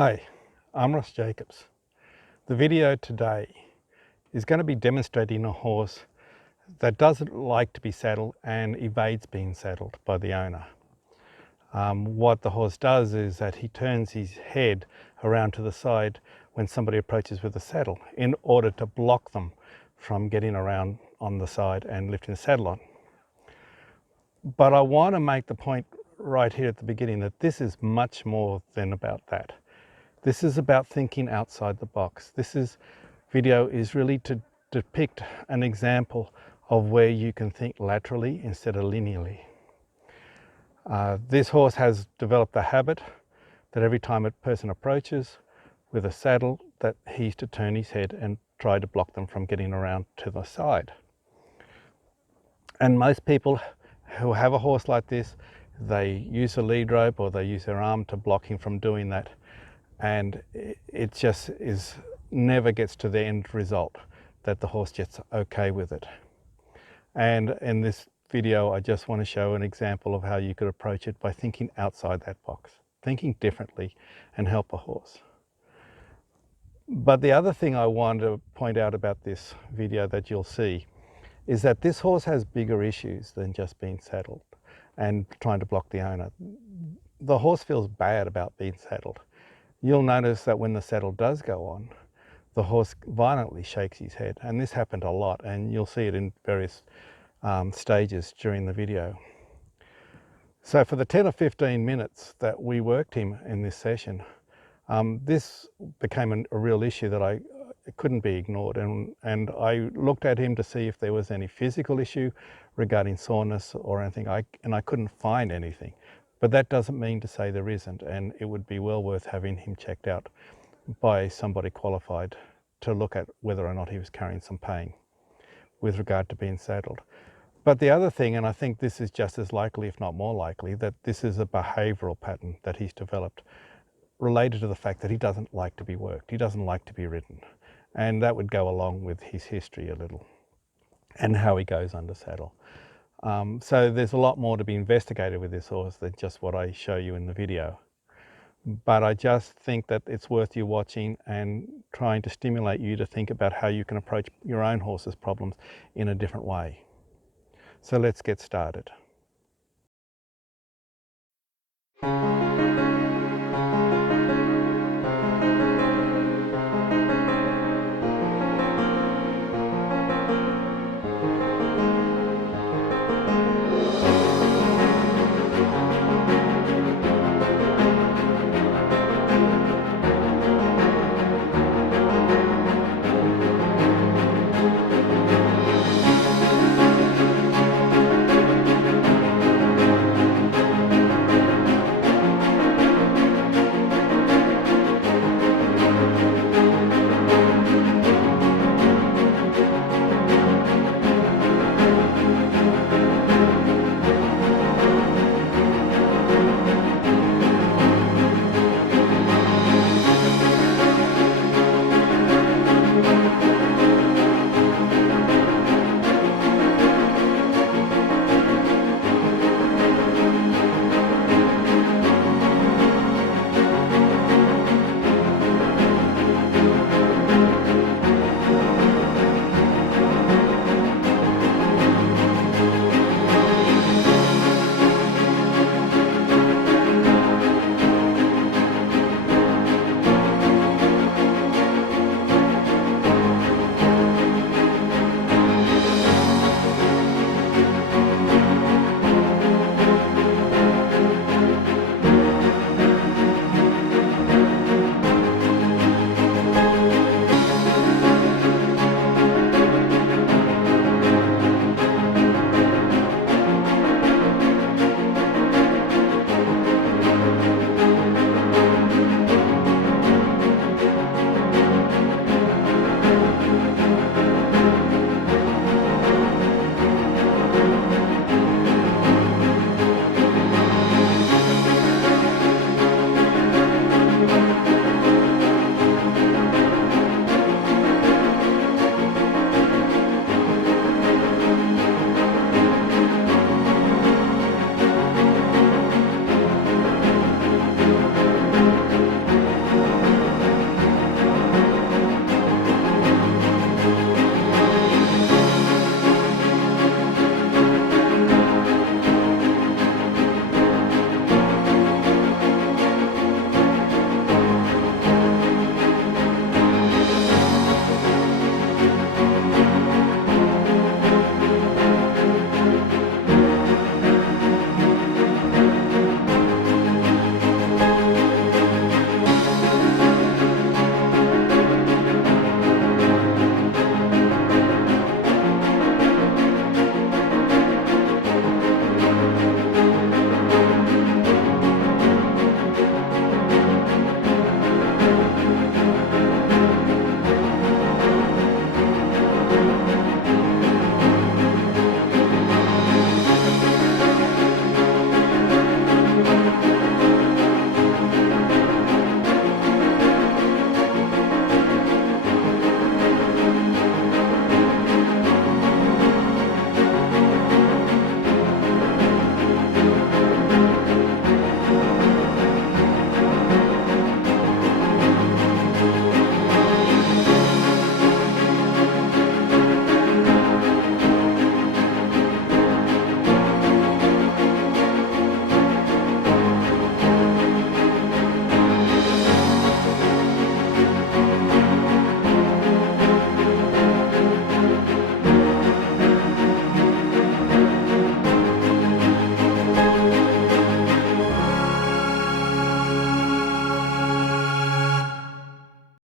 Hi, I'm Ross Jacobs. The video today is going to be demonstrating a horse that doesn't like to be saddled and evades being saddled by the owner. What the horse does is that he turns his head around to the side when somebody approaches with a saddle in order to block them from getting around on the side and lifting the saddle on. But I want to make the point right here at the beginning that this is much more than about that. This is about thinking outside the box. Video is really to depict an example of where you can think laterally instead of linearly. This horse has developed the habit that every time a person approaches with a saddle, that he's to turn his head and try to block them from getting around to the side. And most people who have a horse like this, they use a lead rope or they use their arm to block him from doing that. And it just never gets to the end result that the horse gets okay with it. And in this video, I just want to show an example of how you could approach it by thinking outside that box, thinking differently, and help a horse. But the other thing I want to point out about this video that you'll see is that this horse has bigger issues than just being saddled and trying to block the owner. The horse feels bad about being saddled. You'll notice that when the saddle does go on, the horse violently shakes his head, and this happened a lot, and you'll see it in various stages during the video. So for the 10 or 15 minutes that we worked him in this session, this became a real issue that it couldn't be ignored, and I looked at him to see if there was any physical issue regarding soreness or anything, and I couldn't find anything. But that doesn't mean to say there isn't, and it would be well worth having him checked out by somebody qualified to look at whether or not he was carrying some pain with regard to being saddled. But the other thing, and I think this is just as likely, if not more likely, that this is a behavioural pattern that he's developed related to the fact that he doesn't like to be worked, he doesn't like to be ridden. And that would go along with his history a little and how he goes under saddle. So there's a lot more to be investigated with this horse than just what I show you in the video. But I just think that it's worth you watching and trying to stimulate you to think about how you can approach your own horse's problems in a different way. So let's get started.